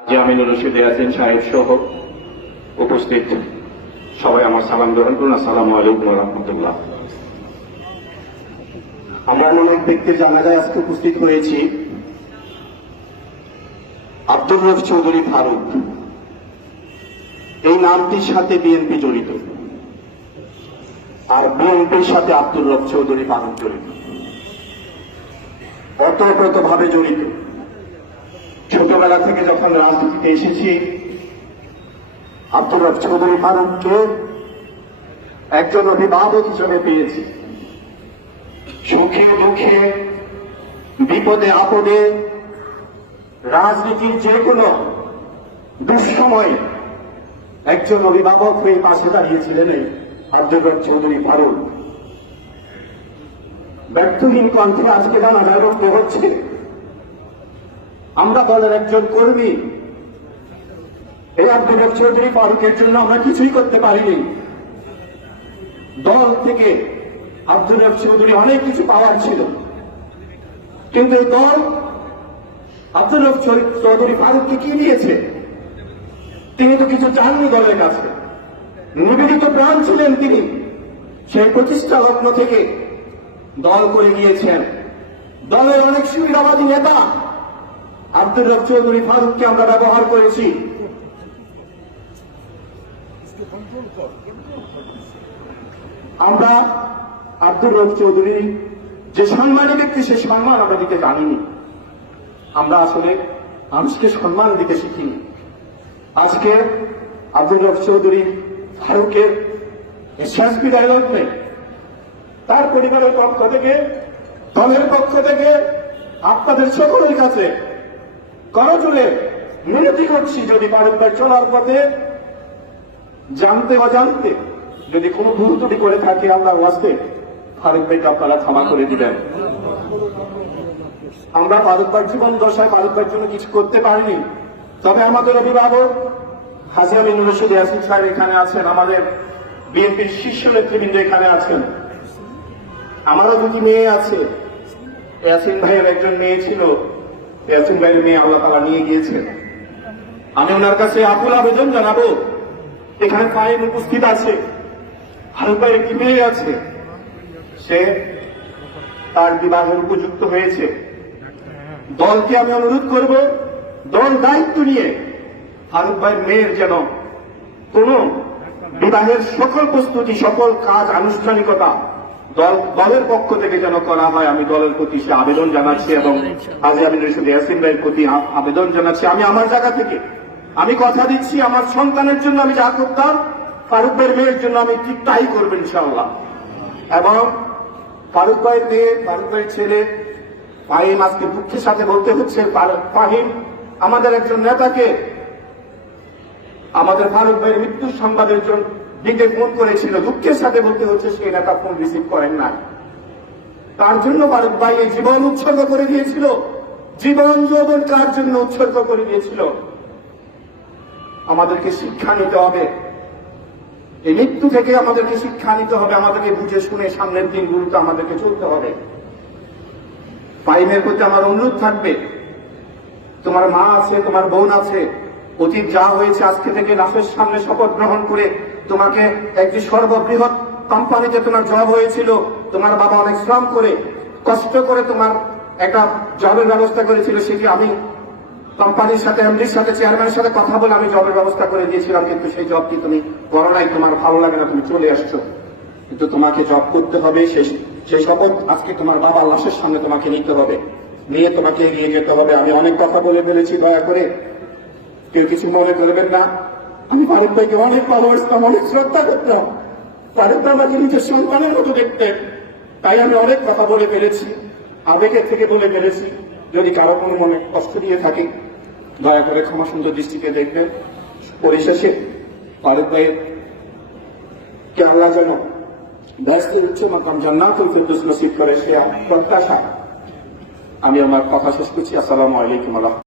হাজী আমিনুর রশিদ ইয়াসিন সাহেব সহ উপস্থিত সবাই আমার সালাম গ্রহণ করুন। আসসালামু আলাইকুম ওয়া রাহমাতুল্লাহ। আমরা এমন এক ব্যক্তির জানাজায় আজকে উপস্থিত হয়েছি, আব্দুর রব চৌধুরী ফারুক। এই নামটির সাথে বিএনপি জড়িত, আর বিএনপির সাথে আব্দুর রব চৌধুরী ফারুক জড়িত, অতপ্রতভাবে জড়িত। ছোটবেলা থেকে যখন রাজনীতিতে এসেছি, আব্দুর রব চৌধুরী ফারুককে একজন অভিভাবক হিসেবে পেয়েছি। সুখে দুঃখে, বিপদে আপদে, রাজনীতির যে কোনো দুঃসময়ে একজন অভিভাবক হয়ে পাশে দাঁড়িয়েছিলেন এই আব্দুর রব চৌধুরী ফারুক। ব্যর্থহীন কণ্ঠে আজকে জানাজায় রুদ্ধ হচ্ছে। আমরা দলের একজন কর্মী, এই আব্দুর রব চৌধুরী ফারুকের জন্য আমরা কিছুই করতে পারিনি। দল থেকে আব্দুর রব চৌধুরী অনেক কিছু পাওয়ার ছিল, কিন্তু এই দল আব্দুর রব চৌধুরী ফারুককে কি দিয়েছে? তিনি তো কিছু চাননি দলের কাছে। নিবেদিত প্রাণ ছিলেন তিনি। সেই প্রতিষ্ঠা লগ্ন থেকে দল করে গিয়েছেন। দলের অনেক সুবিধাবাদী নেতা আব্দুর রব চৌধুরী ফারুককে আমরা ব্যবহার করেছি। আমরা আব্দুর রব চৌধুরী যে সম্মানী ব্যক্তি, সে সম্মান আমরা দিতে জানিনি। আমরা আসলে মানুষকে সম্মান দিতে শিখিনি। আজকে আব্দুর রব চৌধুরী ফারুকের শেষ বিদায় লগ্নে তার পরিবারের পক্ষ থেকে, দলের পক্ষ থেকে আপনাদের সকলের কাছে করজোড়ে মিনতি করছি, যদি ফারুক ভাই চলার পথে জানতে অজান্তে যদি কোনো ভুল ত্রুটি করে থাকে, আল্লাহর ওয়াস্তে ফারুক ভাইকে আপনারা ক্ষমা করে দিবেন। আমরা ফারুক ভাই জীবন দশায় ফারুক ভাইয়ের জন্য কিছু করতে পারিনি, তবে আমাদের অভিভাবক হাজী আমিনুর রশিদ ইয়াসিন সাহেব এখানে আছেন, আমাদের বিএনপির শীর্ষ নেতৃবৃন্দ এখানে আছেন। আমারও দুটি মেয়ে আছে। ইয়াসিন ভাইয়ের একজন মেয়ে ছিল, ইয়াসিন ভাইয়ের মেয়ে আল্লাহ তাআলা নিয়ে গিয়েছেন। আমি ওনার কাছে আকুল আবেদন জানাবো, এখানে ফাইন উপস্থিত আছে, ফারুক ভাইয়ের একটি মেয়ে আছে, সে তার বিবাহের উপযুক্ত হয়েছে। দলকে আমি অনুরোধ করব, দল দায়িত্ব নিয়ে ফারুক ভাইয়ের মেয়ের যেন কোন বিবাহের সকল প্রস্তুতি, সকল কাজ, আনুষ্ঠানিকতা দলের পক্ষ থেকে যেন করা হয়। আমি দলের প্রতি সে আবেদন জানাচ্ছি এবং হাজী আমিনুর রশিদ ইয়াসিন ভাইয়ের প্রতি আবেদন জানাচ্ছি। আমি আমার জায়গা থেকে আমি কথা দিচ্ছি, আমার সন্তানের জন্য আমি যা করতাম ফারুক ভাইয়ের মেয়ের জন্য আমি ঠিক তাই করবো ইনশাআল্লাহ। এবং ফারুক ভাইয়ের মেয়ে, ফারুক ভাইয়ের ছেলে ফাহিম, আজকে দুঃখের সাথে বলতে হচ্ছে, ফাহিম আমাদের একজন নেতাকে আমাদের ফারুক ভাইয়ের মৃত্যুর সংবাদের জন্য দিকে ফোন করেছিল। দুঃখের সাথে বলতে হচ্ছে, সেই নেতা ফোন রিসিভ করেন না। তার জন্য ফারুক ভাই এই জীবন উৎসর্গ করে দিয়েছিল, জীবন যৌবন কার জন্য উৎসর্গ করে দিয়েছিল। আমাদেরকে শিক্ষা নিতে হবে, এই মৃত্যু থেকে আমাদেরকে শিক্ষা নিতে হবে, আমাদেরকে বুঝে শুনে সামনের দিনগুলোতে আমাদেরকে চলতে হবে। ফাহিমের প্রতি আমার অনুরোধ থাকবে, তোমার মা আছে, তোমার বোন আছে, অতীত যা হয়েছে আজকে থেকে লাশের সামনে শপথ গ্রহণ করে, তোমাকে একটি সর্ববৃহৎ কোম্পানিতে তোমার জব হয়েছিল, তোমার বাবা অনেক শ্রম করে কষ্ট করে তোমার একটা জবের ব্যবস্থা করেছিল, সেটি আমি কোম্পানির সাথে, এমডির সাথে, চেয়ারম্যানের সাথে কথা বলে আমি জবের ব্যবস্থা করে দিয়েছিলাম, কিন্তু সেই জবটি তুমি করো নাই, তোমার ভালো লাগে না, তুমি চলে আসছো। কিন্তু তোমাকে জব করতে হবে, সেই শপথ আজকে তোমার বাবা লাশের সামনে তোমাকে নিতে হবে, নিয়ে তোমাকে এগিয়ে যেতে হবে। আমি অনেক কথা বলে ফেলেছি, দয়া করে কেউ কিছু মনে করবেন না। আমি ফারুক ভাইকে অনেক ভালোবাসতাম, অনেক শ্রদ্ধা করতাম। ফারুক ভাই আমাকে নিজের সন্তানের মতো দেখতেন, তাই আমি অনেক কথা বলে ফেলেছি, আবেগের থেকে বলে ফেলেছি। যদি কারো কোনো মনে কষ্ট দিয়ে থাকি, দয়া করে ক্ষমা সুন্দর দৃষ্টিতে দেখবেন। পরিশেষে ফারুক ভাইয়ের কে আল্লাহ যেন ব্যস্তের উচ্চ মাকাম জান্নাতুল ফিরদৌস নসিব করে, সে প্রত্যাশা আমি আমার কথা শেষ করছি। আসসালামু আলাইকুম।